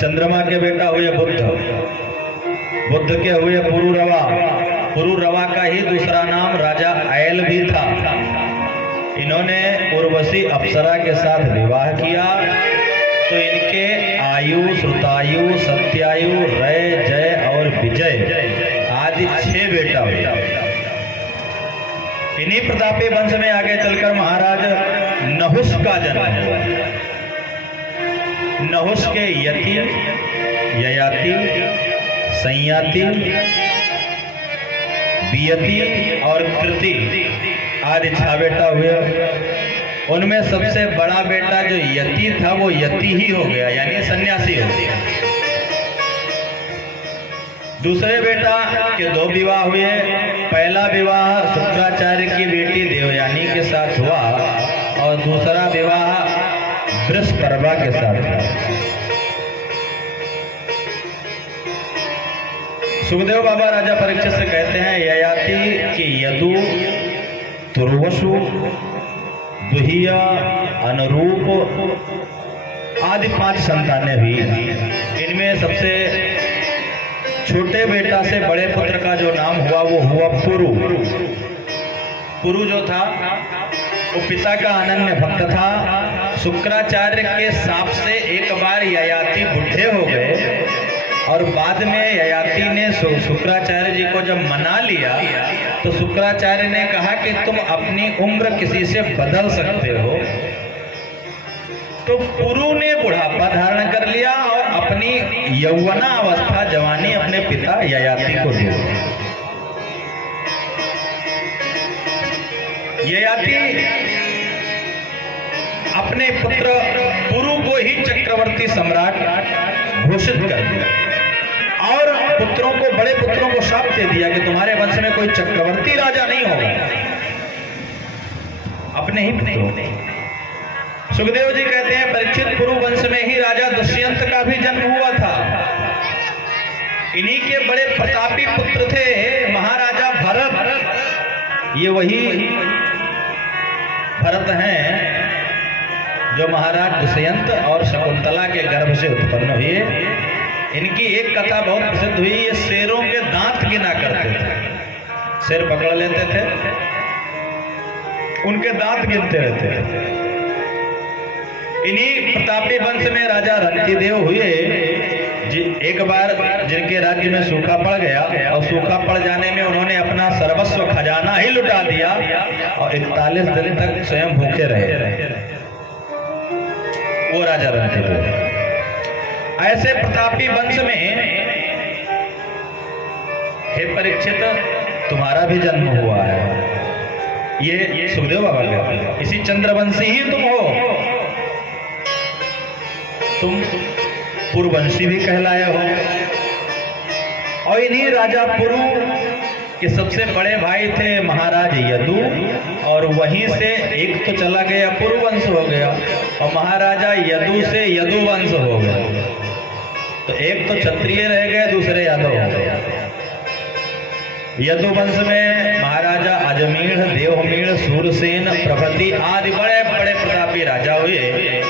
चंद्रमा के बेटा हुए बुद्ध, बुद्ध के हुए पुरुरवा, पुरुरवा का ही दूसरा नाम राजा आयल भी था। इन्होंने उर्वशी अप्सरा के साथ विवाह किया तो इनके आयु, श्रुतायु, सत्यायु, रय, जय और विजय आदि 6 बेटा हुए। इन्हीं प्रतापी वंश में आगे चलकर महाराज नहुष का जन्म हुआ। नहुष के यति, ययाति, संयाति, वियति और कृति आदि 6 बेटा हुए। उनमें सबसे बड़ा बेटा जो यति था वो यति ही हो गया, यानी सन्यासी हो गया। दूसरे बेटा के 2 विवाह हुए। पहला विवाह शुक्राचार्य की बेटी देवयानी के साथ हुआ और दूसरा विवाह बृहस्पति के साथ हुआ। सुखदेव बाबा राजा परीक्षित से कहते हैं, ययाति की यदु, तुर्वसु, दुहिया, अनुरूप आदि 5 संतानें हुई। इनमें सबसे छोटे बेटा से बड़े पुत्र का जो नाम हुआ वो हुआ पुरु। पुरु जो था वो पिता का अनन्य भक्त था। शुक्राचार्य के शाप से एक बार ययाति बुढ़े हो गए और बाद में ययाति ने शुक्राचार्य जी को जब मना लिया तो शुक्राचार्य ने कहा कि तुम अपनी उम्र किसी से बदल सकते हो। तो पुरु ने बुढ़ापा धारण कर लिया और अपनी यौवना अवस्था, जवानी अपने पिता ययाति को दे दी। ययाति अपने पुत्र पुरु को ही चक्रवर्ती सम्राट घोषित कर दिया और पुत्रों को, बड़े पुत्रों को शाप दे दिया कि तुम्हारे वंश में कोई चक्रवर्ती राजा नहीं होगा। अपने ही पुत्रों। सुखदेव जी कहते हैं, परीक्षित पुरु वंश में ही राजा दुष्यंत का भी जन्म हुआ था। इन्हीं के बड़े प्रतापी पुत्र थे महाराजा भरत। ये वही भरत हैं जो महाराज दुष्यंत और शकुंतला के गर्भ से उत्पन्न हुए। इनकी एक कथा बहुत प्रसिद्ध हुई। ये शेरों के दांत गिना करते थे। शेर पकड़ लेते थे, उनके दांत गिनते रहते थे। इन्हीं प्रतापी वंश में राजा रंतिदेव हुए। एक बार जिनके राज्य में सूखा पड़ गया और सूखा पड़ जाने में उन्होंने अपना सर्वस्व खजाना ही लुटा दिया और 41 दिन तक स्वयं भूखे रहे। वो राजा रंतिदेव। ऐसे प्रतापी वंश में हे परीक्षित, तुम्हारा भी जन्म हुआ है। ये सुखदेव बाबा का, इसी चंद्रवंशी ही तुम हो। तुम पुरवंशी भी कहलाए हो। और इन्हीं राजा पुरु के सबसे बड़े भाई थे महाराज यदु और वहीं से एक तो चला गया पुरुवंश हो गया और महाराजा यदु से यदुवंश हो गया। तो एक तो क्षत्रिय रह गए, दूसरे यादव हो गए। यदुवंश में महाराजा अजमीढ़, देवमीढ़, सूरसेन प्रभृति आदि बड़े बड़े प्रतापी राजा हुए।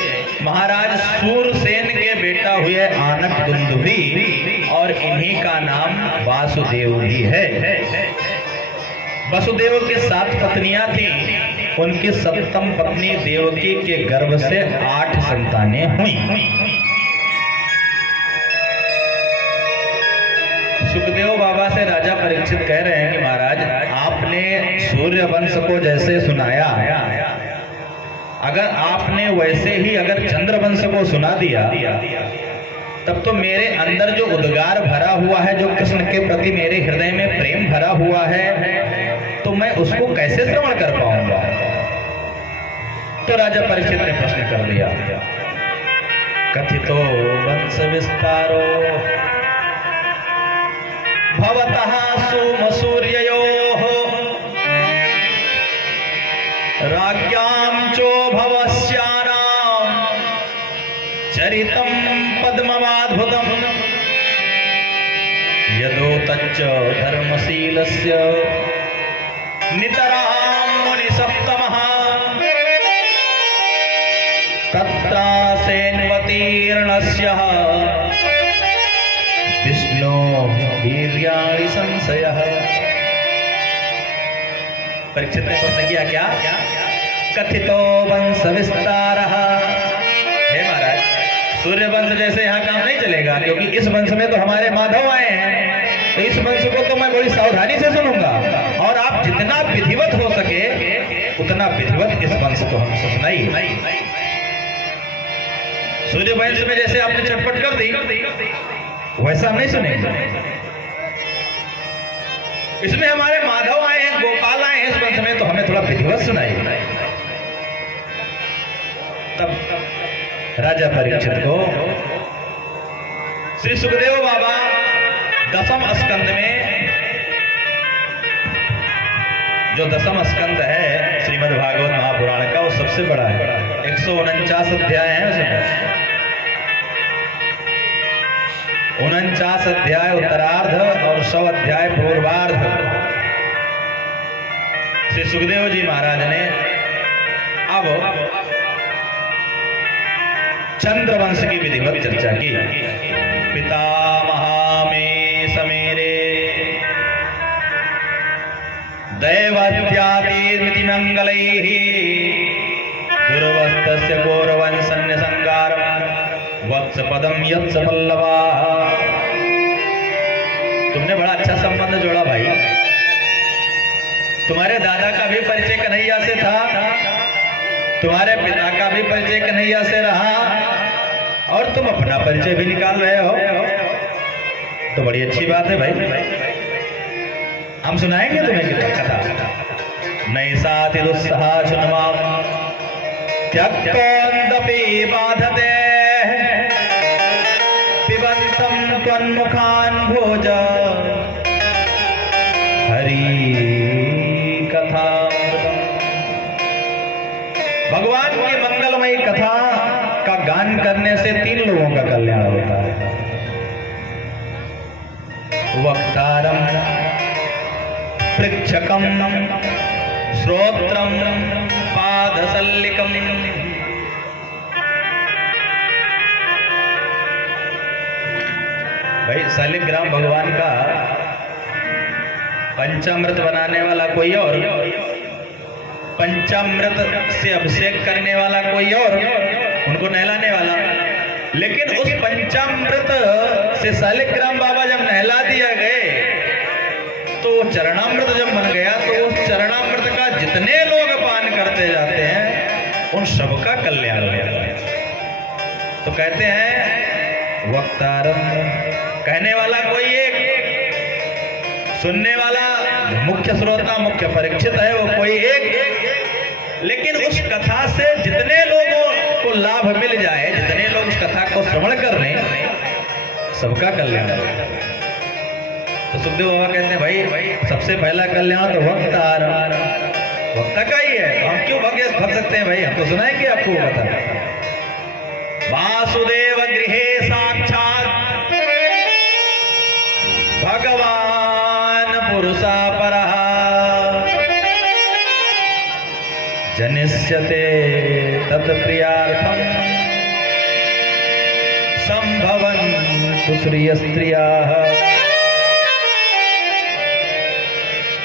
महाराज सूरसेन के बेटा हुए आनक दुंदुभी और इन्हीं का नाम वासुदेव भी है। वसुदेव के 7 पत्नियां थीं। उनकी 7वीं पत्नी देवकी के गर्भ से 8 संतानें हुई। सुखदेव बाबा से राजा परीक्षित कह रहे हैं कि महाराज, आपने सूर्य वंश को जैसे सुनाया, अगर आपने वैसे ही अगर चंद्रवंश को सुना दिया तब तो मेरे अंदर जो उद्गार भरा हुआ है, जो कृष्ण के प्रति मेरे हृदय में प्रेम भरा हुआ है, तो मैं उसको कैसे श्रवण कर पाऊंगा। तो राजा परीक्षित ने प्रश्न कर दिया, कथितो वंश विस्तारो भवतः सोमसूर्ययोः राज्ञां चो भवस्यानां चरितं पद्मवाद्भुतं यदोतच्च धर्मशीलस्य नितरां मुनिसप्तमः तत्रासेन्वतीर्ण अस्यः विष्णो वीर्याणि संशयः। परीक्षित ने प्रश्न किया क्या? कथितो वंश विस्तारः। हे महाराज, सूर्य वंश जैसे यहाँ काम नहीं चलेगा, क्योंकि इस वंश में तो हमारे माधव आए हैं, तो इस वंश को तो मैं बड़ी सावधानी से सुनूंगा, और आप जितना विधिवत हो सके उतना विधिवत इस वंश को हम सुनाइए। सूर्य वंश में जैसे आपने चटपट कर दी, वैसा हम नहीं सुनेंगे। इसमें हमारे माधव आए हैं, गोपाल आए हैं इस वंश में, तो हमें थोड़ा विधिवत सुनाइए। तब राजा परीक्षित को श्री सुखदेव बाबा 10वें स्कंद में, जो 10वां स्कंद है श्रीमद् भागवत महापुराण का, वो सबसे बड़ा है, 149 अध्याय है उसमें। 49 अध्याय उत्तरार्ध और 100 अध्याय पूर्वार्ध। श्री सुखदेव जी महाराज ने अब चंद्रवंश की विधिवत चर्चा की। पितामहा में समेरे दैवत्यादिर्मिति मंगलैः दुर्वस्तस्य गौरवंशन्य संगारम् वत्सपदम यत्स पल्लवा। तुमने बड़ा अच्छा संबंध जोड़ा भाई। तुम्हारे दादा का भी परिचय कन्हैया से था, तुम्हारे पिता का भी परिचय कन्हैया से रहा, और तुम अपना परिचय भी निकाल रहे हो, तो बड़ी अच्छी बात है भाई। हम सुनाएंगे तुम्हें कितना कथा। नैसाति दुस्सहा शुनमा त्यक्तोन्दपि बाधते पिबन्तं त्वन्मुखान् भोज हरि कथा। भगवान की मंगलमयी कथा का गान करने से 3 लोगों का कल्याण होता है। वक्तारम, पृच्छकम, श्रोत्रम, पादसल्लिकम। भाई शालिग्राम भगवान का पंचामृत बनाने वाला कोई और, पंचामृत से अभिषेक करने वाला कोई और, उनको नहलाने वाला। लेकिन उस पंचामृत से शालिग्राम बाबा जब नहला दिया गए, तो चरणामृत जब बन गया, तो उस चरणामृत का जितने लोग पान करते जाते हैं उन सबका कल्याण हो जाता है। तो कहते हैं वक्तारम, कहने वाला कोई एक, सुनने वाला मुख्य श्रोता मुख्य परीक्षित है वो कोई एक, लेकिन उस कथा से जितने लोगों को लाभ मिल जाए, जितने लोग उस कथा को श्रवण कर लें, सबका कल्याण है। तो सुखदेव बाबा कहते हैं भाई सबसे पहला कल्याण तो वक्ता का ही है, तो हम क्यों भग सकते हैं भाई, हम तो सुनाएंगे आपको कथा। वासुदेव गृहे साक्षात भगवान पुरुषा परः जनिष्यते तत्प्रियार्थम संभवन्तु श्रियस्त्रियाः।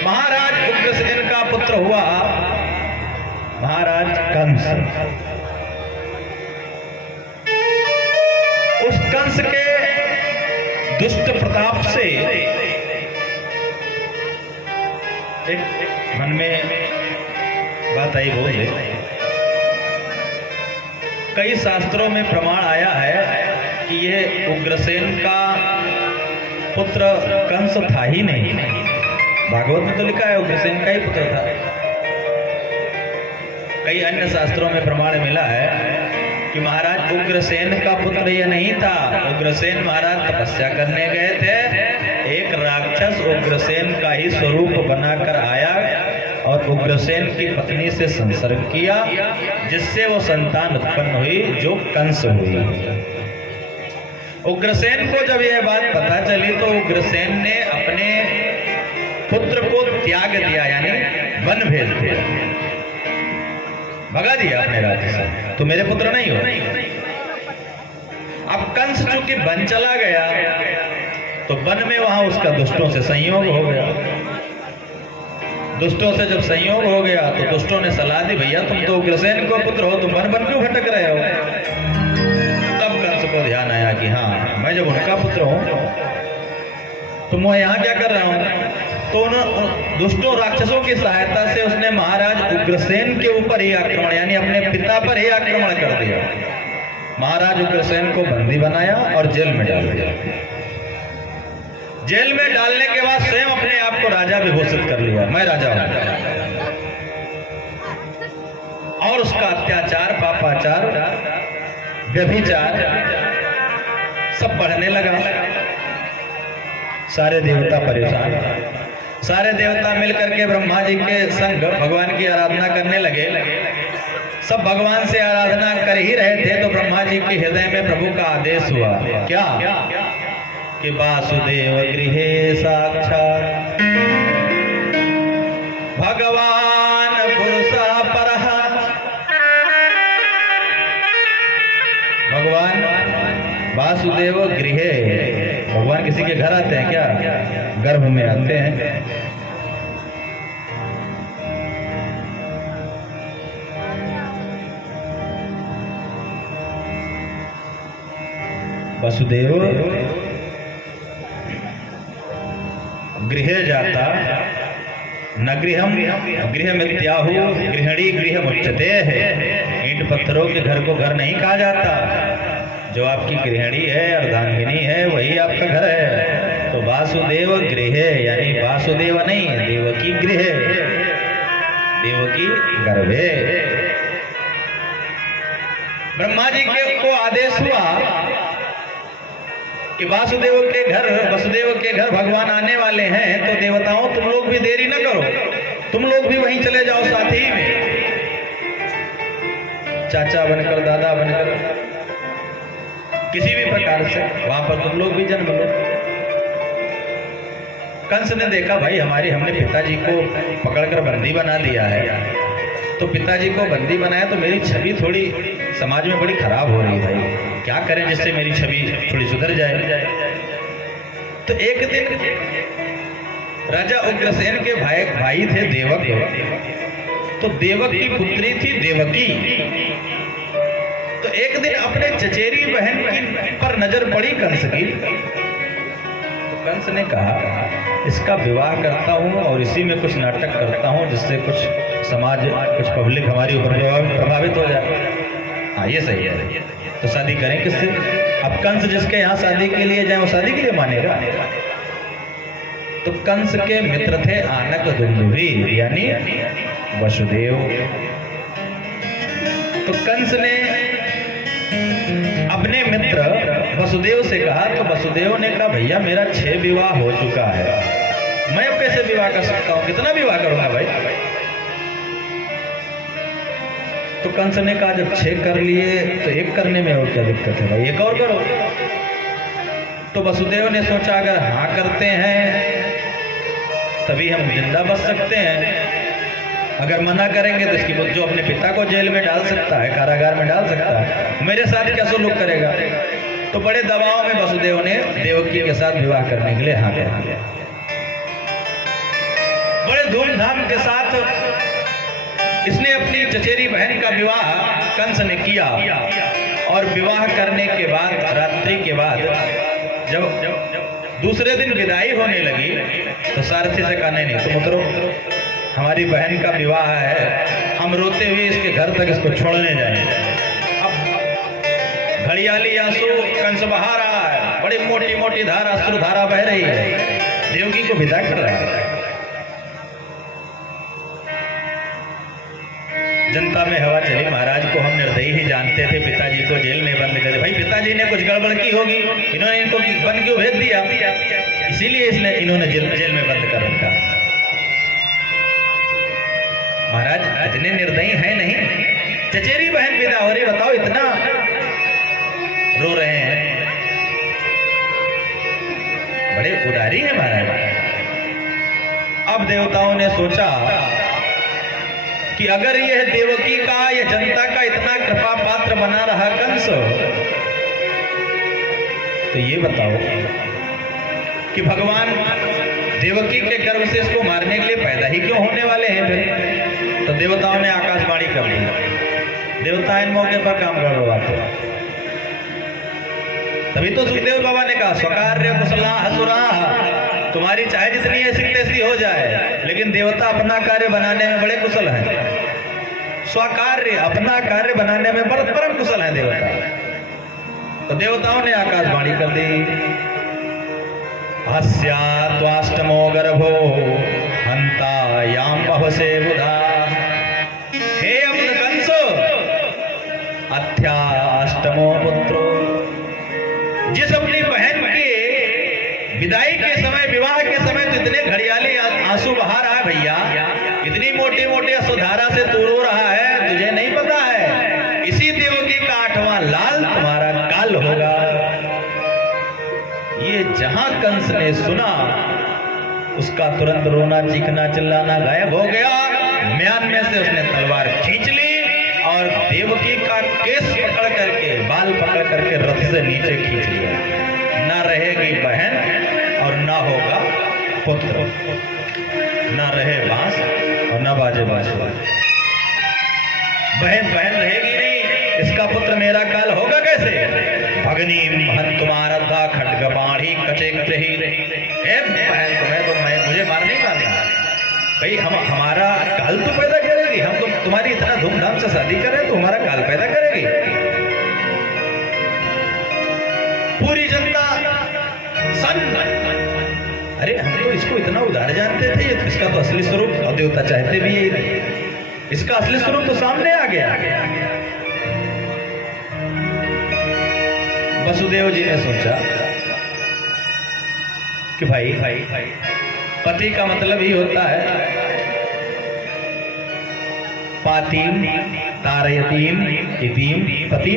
महाराज उग्रसेन का पुत्र हुआ महाराज कंस। उस कंस के दुष्ट प्रताप से एक मन में बात आई, बोले कई शास्त्रों में प्रमाण आया है कि ये उग्रसेन का पुत्र कंस था ही नहीं। भागवत में तो लिखा है उग्रसेन का ही पुत्र था। कई अन्य शास्त्रों में प्रमाण मिला है कि महाराज उग्रसेन का पुत्र ये नहीं था। उग्रसेन महाराज तपस्या करने गए थे, एक राक्षस उग्रसेन का ही स्वरूप बनाकर आया और उग्रसेन की पत्नी से संसर्ग किया, जिससे वो संतान उत्पन्न हुई जो कंस हुई। उग्रसेन को जब यह बात पता चली तो उग्रसेन ने अपने पुत्र को त्याग दिया, यानी वन भेज दिया, भगा दिया अपने राज्य से, तो मेरे पुत्र नहीं हो। अब कंस चूंकि वन चला गया तो वन में वहां उसका दुष्टों से संयोग हो गया। दुष्टों से जब संयोग हो गया तो दुष्टों ने सलाह दी, भैया तुम तो उग्रसेन को पुत्र हो, तुम वन वन क्यों भटक रहे हो? तब कंस को ध्यान आया कि हाँ, मैं जब उनका पुत्र हूं तो मैं यहाँ क्या कर रहा हूं? तो उन दुष्टों राक्षसों की सहायता से उसने महाराज उग्रसेन के ऊपर ही आक्रमण, यानी अपने पिता पर ही आक्रमण कर दिया। महाराज उग्रसेन को बंदी बनाया और जेल में डाल दिया। जेल में डालने के बाद स्वयं अपने आप को राजा भी घोषित कर लिया, मैं राजा हूं। और उसका अत्याचार, पापाचार, व्यभिचार सब बढ़ने लगा। सारे देवता परेशान, सारे देवता मिलकर के ब्रह्मा जी के संग भगवान की आराधना करने लगे। सब भगवान से आराधना कर ही रहे थे तो ब्रह्मा जी के हृदय में प्रभु का आदेश हुआ, क्या कि वासुदेव गृहे साक्षात् भगवान पुरुषः परः। भगवान वासुदेव गृहे, भगवान किसी के घर आते हैं क्या? गर्भ में आते हैं। वसुदेव गृहे जाता न गृहम गृह मित्याहु गृहिणी गृह मुच्यते है। ईंट पत्थरों के घर को घर नहीं कहा जाता। जो आपकी गृहिणी है, अर्धांगिनी है, वही आपका घर है। तो वासुदेव गृहे यानी वासुदेव नहीं, देवकी गृहे, देवकी गर्भे। ब्रह्मा जी को आदेश हुआ कि वासुदेव के घर भगवान आने वाले हैं, तो देवताओं तुम लोग भी देरी न करो, तुम लोग भी वहीं चले जाओ साथ ही में, चाचा बनकर, दादा बनकर, किसी भी प्रकार से वहां पर तुम लोग भी जन्म लो। कंस ने देखा भाई हमने पिताजी को पकड़कर बंदी बना दिया है, तो पिताजी को बंदी बनाया तो मेरी छवि थोड़ी समाज में बड़ी खराब हो रही है भाई, क्या करें जिससे मेरी छवि थोड़ी सुधर जाए। तो एक दिन राजा उग्रसेन के भाई थे देवक, तो देवक की पुत्री थी देवकी। तो एक दिन अपने चचेरी बहन की पर नजर पड़ी कंस की, तो कंस ने कहा इसका विवाह करता हूं और इसी में कुछ नाटक करता हूं जिससे कुछ समाज, कुछ पब्लिक हमारी ऊपर प्रभावित हो जाए। हाँ ये सही है, तो शादी करें किससे? अब कंस जिसके यहाँ शादी के लिए जाए वो शादी के लिए मानेगा? तो कंस के मित्र थे आनक दुंदुभि यानी वसुदेव। तो कंस ने अपने मित्र वसुदेव से कहा, तो वसुदेव ने कहा भैया मेरा 6 विवाह हो चुका है, मैं अब कैसे विवाह कर सकता हूं, कितना विवाह करूंगा भाई? तो कंस ने कहा जब 6 कर लिए तो एक करने में और क्या दिक्कत है भाई, एक और करो। तो वसुदेव ने सोचा अगर हाँ करते हैं तभी हम जिंदा बच सकते हैं, अगर मना करेंगे तो इसकी जो अपने पिता को जेल में डाल सकता है, कारागार में डाल सकता है, मेरे साथ क्या सुलूक करेगा। तो बड़े दबाव में वसुदेव ने देवकी के साथ विवाह करने के लिए हाँ कह दिया। बड़े धूमधाम के साथ इसने अपनी चचेरी बहन का विवाह कंस ने किया। और विवाह करने के बाद, रात्रि के बाद जब दूसरे दिन विदाई होने लगी तो सारथी से कहा नहीं तुम उतरो, हमारी बहन का विवाह है, हम रोते हुए इसके घर तक इसको छोड़ने जाएंगे। अब घड़ियाली आंसू कंस बहा रहा है, बड़ी मोटी मोटी धारा, अश्रु धारा बह रही है, देवकी को विदा कर रहा है। जनता में हवा चली, महाराज को हम निर्दयी ही जानते थे, पिताजी को जेल में बंद कर दिया। भाई पिताजी ने कुछ गड़बड़ की होगी, इन्होंने इनको बंद क्यों भेज दिया, इसीलिए इन्होंने जेल में बंद कर रखा। महाराज इतने निर्दयी हैं नहीं, चचेरी बहन विदा हो रही, बताओ इतना रो रहे हैं, बड़े उदारी हैं महाराज। अब देवताओं ने सोचा कि अगर यह देवकी का, यह जनता का इतना कृपा पात्र बना रहा कंस, तो ये बताओ कि भगवान देवकी के गर्भ से इसको मारने के लिए पैदा ही क्यों होने वाले हैं फिर? तो देवताओं ने आकाशवाणी कर दी। देवता इन मौके पर काम कर रहे थे। तभी तो सुखदेव बाबा ने कहा स्वकार्य कुशलाः सुराः, तुम्हारी चाहे जितनी ऐसी तैसी हो जाए, लेकिन देवता अपना कार्य बनाने में बड़े कुशल हैं। स्वकार्य, अपना कार्य बनाने में बड़े परम कुशल हैं देवता। तो देवताओं ने आकाशवाणी कर दी, हस्या त्वाष्टमो गर्भो हंता याम बहुसे बुधा, हे अम्ल कंस अथ्या अष्टमो पुत्रो। जिस अपनी बहन के विदाई के समय, विवाह के समय तो इतने घड़ियाली आंसू बहा रहा है भैया, इतनी मोटी मोटी अश्रुधारा से तू रो रहा है, तुझे नहीं पता है इसी देवकी का 8वां लाल तुम्हारा काल होगा। ये जहां कंस ने सुना, उसका तुरंत रोना चीखना चिल्लाना गायब हो गया। म्यान में से उसने तलवार खींच ली और देवकी का केस पकड़ करके, बाल पकड़ करके रथ से नीचे खींच लिया। ना रहेगी बहन और ना होगा पुत्र, ना रहे बांस और ना बाजे बांसुरी। बहन बहन रहेगी नहीं, इसका पुत्र मेरा काल होगा कैसे? भगनी हन तुम्हारा था खड्ग बाढ़ी कचे कचे ही बहन तुम्हें तो मुझे मार नहीं मारना भाई, हमारा काल तो पैदा करेगी। हम तो तुम्हारी इतना धूमधाम से शादी कर रहे हैं तो हमारा काल पैदा करेगी। पूरी जनता सन, अरे हम तो इसको इतना उदार जानते थे, इसका तो असली स्वरूप, और देवता चाहते भी यही नहीं, इसका असली स्वरूप तो सामने आ गया। वसुदेव जी ने सोचा कि भाई पति का मतलब ही होता है पातीम तारयतीम इतीम पति,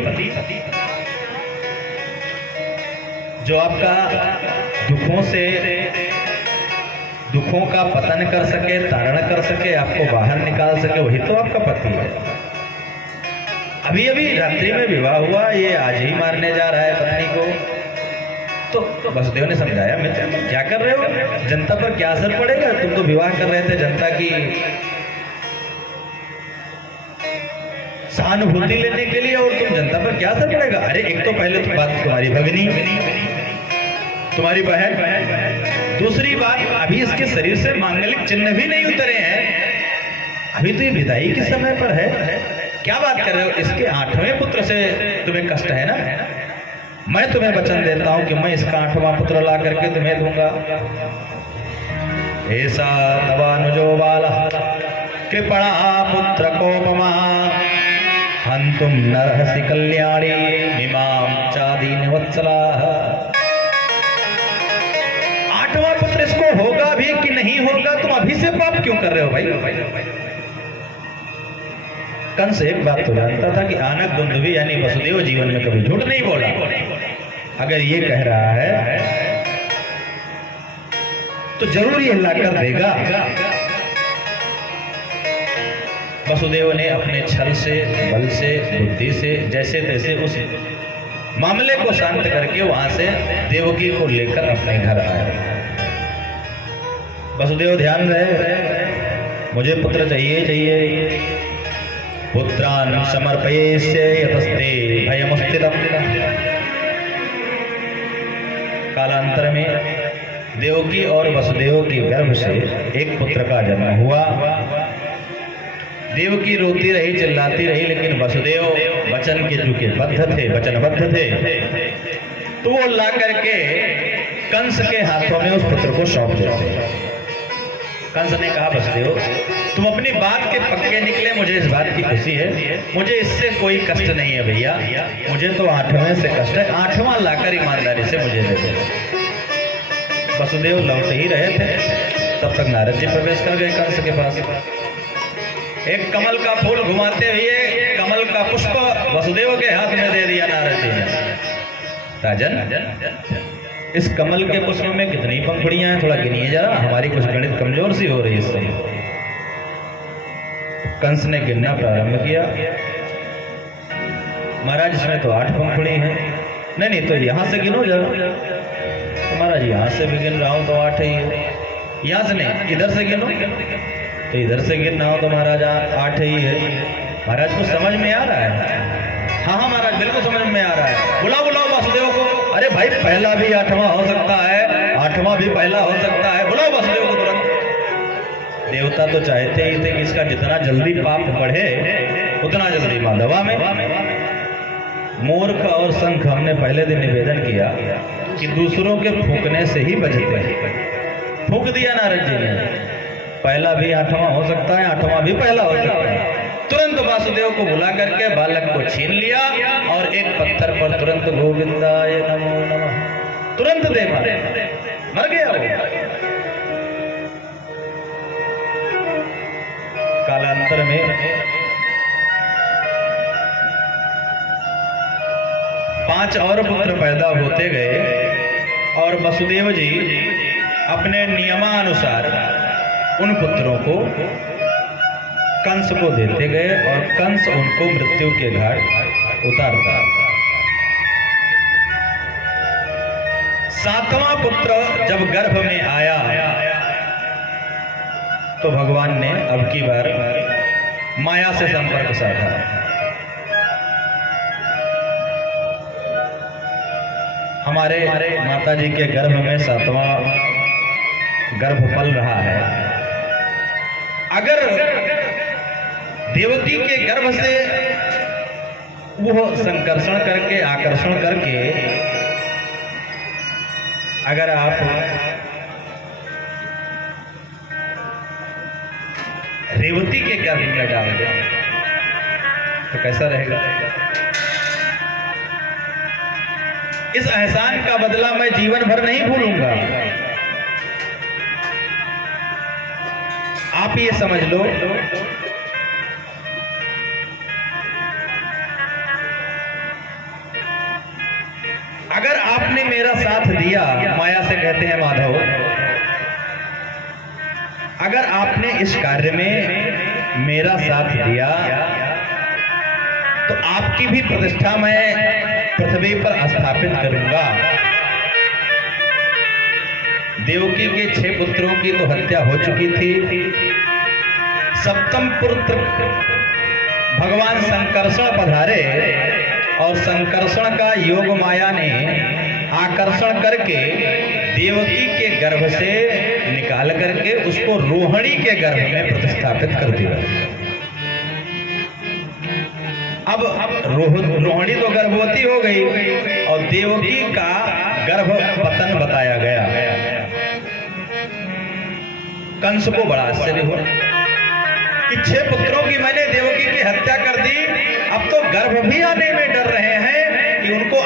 जो आपका दुखों का पतन कर सके, तारण कर सके, आपको बाहर निकाल सके, वही तो आपका पति है। अभी अभी रात्रि में विवाह हुआ, ये आज ही मारने जा रहा है पत्नी को। तो वसुदेव ने समझाया, मित्र क्या कर रहे हो, जनता पर क्या असर पड़ेगा? तुम तो विवाह कर रहे थे जनता की सहानुभूति लेने के लिए, और तुम जनता पर क्या असर पड़ेगा? अरे एक तो पहले तो बात तुम्हारी भगनी, तुम्हारी बहन, दूसरी बात अभी इसके शरीर से मांगलिक चिन्ह भी नहीं उतरे हैं, अभी तो ये विदाई के समय पर है। क्या बात कर रहे हो? इसके 8वें पुत्र से तुम्हें कष्ट है ना? मैं तुम्हें वचन देता हूं कि मैं इसका 8वां पुत्र ला करके तुम्हें दूंगा। ऐसा तवानुजो बाला कृपणा पुत्र कोपमा हंतुम नरहसि कल्याणी मिमाम चादीन वत्सला। 8वां पुत्र इसको होगा भी कि नहीं होगा, तुम अभी से पाप क्यों कर रहे हो भाई? कंस एक बात तो जानता था कि आनक दुंदुभी यानी वसुदेव जीवन में कभी झूठ नहीं बोला। अगर ये कह रहा है तो जरूर ये लाकर देगा। वसुदेव ने अपने छल से, बल से, बुद्धि से, जैसे तैसे उस मामले को शांत करके वहां से देवकी को लेकर अपने घर आया। वसुदेव ध्यान रहे, मुझे पुत्र चाहिए। पुत्रान् समर्पयेस्य यतस्ते भयमुस्थितम्। कालांतर में देवकी और वसुदेव के गर्भ से एक पुत्र का जन्म हुआ। देवकी रोती रही, चिल्लाती रही, लेकिन वसुदेव वचन के चूंकि बद्ध थे, वचनबद्ध थे, तो वो ला करके कंस के हाथों में उस पुत्र को सौंप देते। कंस ने कहा, वसुदेव तुम अपनी बात के पक्के निकले, मुझे इस बात की खुशी है, मुझे इससे कोई कष्ट नहीं है भैया, मुझे तो 8वें से कष्ट है, 8वां लाकर ईमानदारी से मुझे दे दो। वसुदेव लौट ही रहे थे, तब तक नारद जी प्रवेश कर गए कंस के पास। एक कमल का फूल घुमाते हुए कमल का पुष्प वसुदेव के हाथ में दे दिया नारद जी ने। राजन, इस कमल के पुष्प में कितनी पंखुड़ियां हैं, थोड़ा गिनिए जरा, हमारी कुछ गणित कमजोर सी हो रही है इससे। कंस ने गिनना प्रारंभ किया। महाराज इसमें तो 8 पंखुड़ी हैं। नहीं नहीं, तो यहाँ से गिनो जरा। तो महाराज यहाँ से भी गिन रहा हूँ तो 8 ही है। यहाँ से नहीं, इधर से गिनो। तो इधर से गिनना हो तो महाराज 8 ही है। महाराज को समझ में आ रहा है? हाँ हाँ महाराज, बिल्कुल समझ में आ रहा है। बुलाओ बुलाओ वासुदेव को। अरे भाई, पहला भी 8वां हो सकता है, 8वां भी पहला हो सकता है। बुलाओ वासुदेव को तुरंत। देवता तो चाहते ही थे कि इसका जितना जल्दी पाप बढ़े उतना जल्दी माधवा में। मूर्ख और संख हमने पहले दिन निवेदन किया कि दूसरों के फूकने से ही बचते हैं। फूक दिया नारद जी ने, पहला भी 8वां हो सकता है, 8वां भी पहला हो सकता है। तुरंत वासुदेव को बुला करके बालक को छीन लिया और एक पत्थर पर तुरंत गोविंदाय नमो नमः तुरंत दे मारे, मर गया वो। कालांतर में 5 और पुत्र पैदा होते गए और वसुदेव जी अपने नियमानुसार उन पुत्रों को कंस को देते गए और कंस उनको मृत्यु के घाट उतारता। 7वां पुत्र जब गर्भ में आया तो भगवान ने अब की बार माया से संपर्क साधा। हमारे माता जी के गर्भ में 7वां गर्भ पल रहा है। अगर देवकी के गर्भ से वो संकर्षण करके, आकर्षण करके अगर आप रेवती के गर्भ में डाल दें तो कैसा रहेगा? इस एहसान का बदला मैं जीवन भर नहीं भूलूंगा। आप ये समझ लो, अगर आपने मेरा साथ दिया, माया से कहते हैं माधव, अगर आपने इस कार्य में मेरा साथ दिया तो आपकी भी प्रतिष्ठा मैं पृथ्वी पर स्थापित करूंगा। देवकी के 6 पुत्रों की तो हत्या हो चुकी थी। 7वां पुत्र भगवान संकर्षण पधारे और संकर्षण का योग माया ने आकर्षण करके देवकी के गर्भ से निकाल करके उसको रोहिणी के गर्भ में प्रतिस्थापित कर दिया। अब रोहिणी तो गर्भवती हो गई और देवकी का गर्भ पतन बताया गया। कंस को बड़ा आश्चर्य हुआ कि 6 पुत्रों की मैंने देवकी की हत्या कर दी, अब तो गर्भ भी आने में डर रहे हैं कि उनको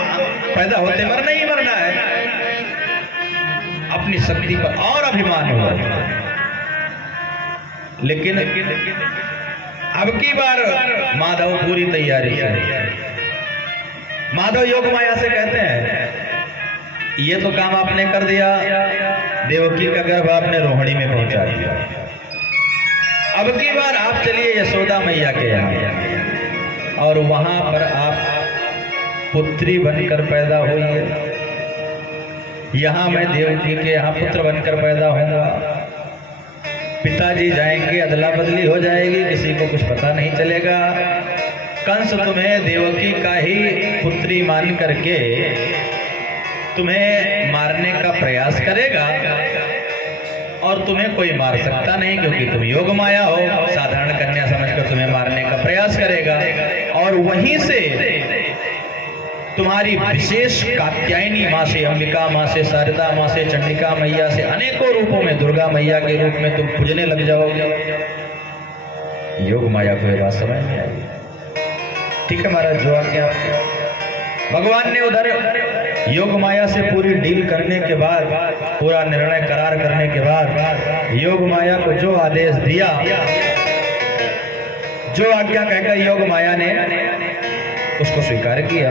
पैदा होते मरना ही मरना है। अपनी शक्ति पर और अभिमान हुआ। लेकिन अब की बार माधव पूरी तैयारी है। माधव योग माया से कहते हैं ये तो काम आपने कर दिया, देवकी का गर्भ आपने रोहिणी में पहुंचा दिया। अब की बार आप चलिए यशोदा मैया के यहाँ और वहां पर आप पुत्री बनकर पैदा हुई है। यहाँ मैं देवकी के यहाँ पुत्र बनकर पैदा होऊंगा। पिताजी जाएंगे, अदला बदली हो जाएगी, किसी को कुछ पता नहीं चलेगा। कंस तुम्हें देवकी का ही पुत्री मान करके तुम्हें मारने का प्रयास करेगा और तुम्हें कोई मार सकता नहीं, क्योंकि तुम योग माया हो। साधारण कन्या समझकर तुम्हें मारने का प्रयास करेगा और वहीं से तुम्हारी विशेष कात्यायनी माँ से, अंबिका माँ से, शारदा माँ से, चंडिका मैया से, अनेकों रूपों में दुर्गा मैया के रूप में तुम पूजने लग जाओगे। योग माया को ये बात समझ में आई। ठीक है महाराज, जो आज्ञा आपकी। भगवान ने उधर योग माया से पूरी डील करने के बाद, पूरा निर्णय करार करने के बाद योग माया को जो आदेश दिया, जो आज्ञा कहकर योग माया ने उसको स्वीकार किया।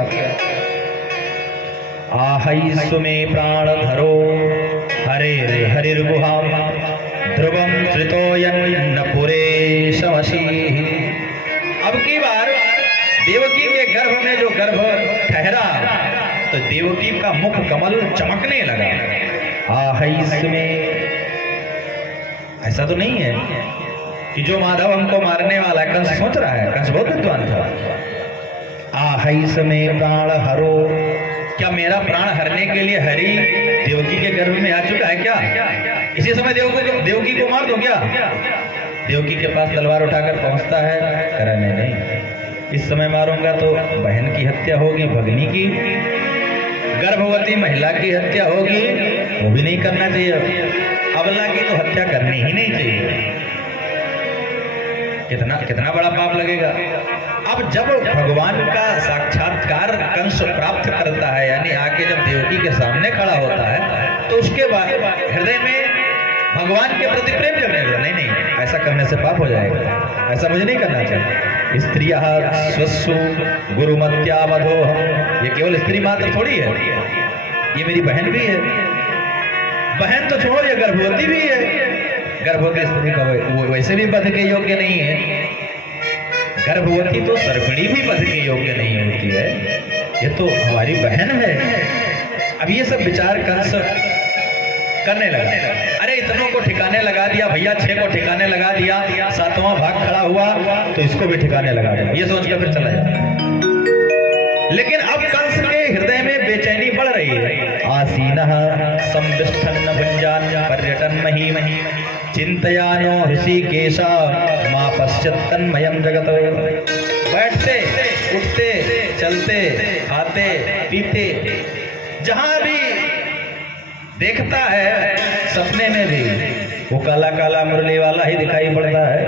आहै सुमे प्राण धरो हरे हरिर्गुहाम ध्रुवम श्रितोयन्न पुरे शमशी। अब की बार देवकी के गर्भ में जो गर्भ ठहरा तो देवकी का मुख कमल चमकने लगा। आह इसमें ऐसा तो नहीं है कि जो माधव हमको मारने वाला कंस सोच रहा है। कंस बहुत विद्वान था। आह इसमें प्राण हरो, क्या मेरा प्राण हरने के लिए हरि देवकी के गर्भ में आ चुका है क्या? इसी समय देवकी को मार दो क्या? देवकी के पास तलवार उठाकर पहुंचता है, करा नहीं, इस समय मारूंगा तो बहन की हत्या होगी, भगनी की, गर्भवती महिला की हत्या होगी, वो भी नहीं करना चाहिए। अबला की तो हत्या करनी ही नहीं चाहिए। कितना कितना बड़ा पाप लगेगा। अब जब भगवान का साक्षात्कार कंस प्राप्त करता है, यानी आके जब देवकी के सामने खड़ा होता है, तो उसके बाद हृदय में भगवान के प्रति प्रेम जगने लगा। नहीं, ऐसा करने से पाप हो जाएगा, ऐसा मुझे नहीं करना चाहिए। स्त्रिया स्वस्सु गुरुमत्या वधोहम, ये केवल स्त्री मात्र थोड़ी है, ये मेरी बहन भी है। बहन तो छोड़ो, ये गर्भवती भी है। गर्भवती स्त्री का वो वैसे भी वध के योग्य नहीं है। गर्भवती तो सर्पिणी भी वध के योग्य नहीं होती है, ये तो हमारी बहन है। अब ये सब विचार कंस करने लगा। अरे इतनों को ठिकाने लगा दिया भैया, 6 को ठिकाने लगा दिया, 7वां भाग खड़ा हुआ तो इसको भी ठिकाने लगा दिया, ये सोचकर फिर चला जाता। लेकिन अब कंस के हृदय में बेचैनी बढ़ रही है। आसीनः संविष्ठन्न भुञ्जान पर्यटन मही चिंतयानो ऋषिकेशा मां पश्यत् तन्मयं जगत। बैठते उठते चलते खाते पीते जहां भी देखता है, सपने में भी वो काला काला मुरली वाला ही दिखाई पड़ता है।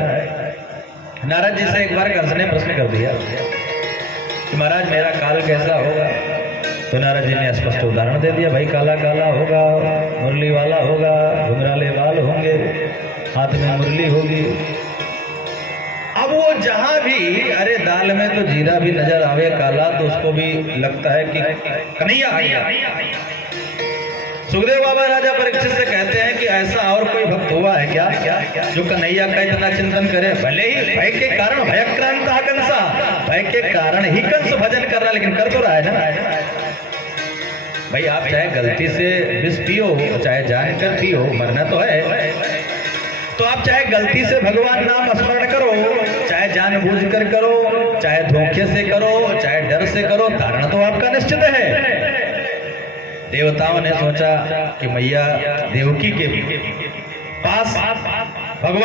नारद जी से एक बार कंस ने प्रश्न कर दिया कि महाराज मेरा काल कैसा होगा? तो नारद जी ने स्पष्ट उदाहरण दे दिया, भाई काला काला होगा, मुरली वाला होगा, घुंघराले बाल होंगे, हाथ में मुरली होगी। अब वो जहां भी, अरे दाल में तो जीरा भी नजर आवे काला तो उसको भी लगता है कि कन्हैया आ गया। सुखदेव बाबा राजा परीक्षित से कहते हैं कि ऐसा और कोई भक्त हुआ है क्या जो कन्हैया का इतना चिंतन करे? भले ही भय के कारण भयक्रांत कंसा, भय के कारण ही कंस भजन कर रहा है, लेकिन कर तो रहा है ना। भाई आप चाहे गलती से विष पियो, चाहे जानकर पियो, मरना तो है। तो आप चाहे गलती से भगवान नाम स्मरण करो, चाहे जानबूझकर करो, चाहे धोखे से करो, चाहे डर से करो, तारण तो आपका निश्चित है। देवताओं ने सोचा कि मैया देवकी के पास भगवान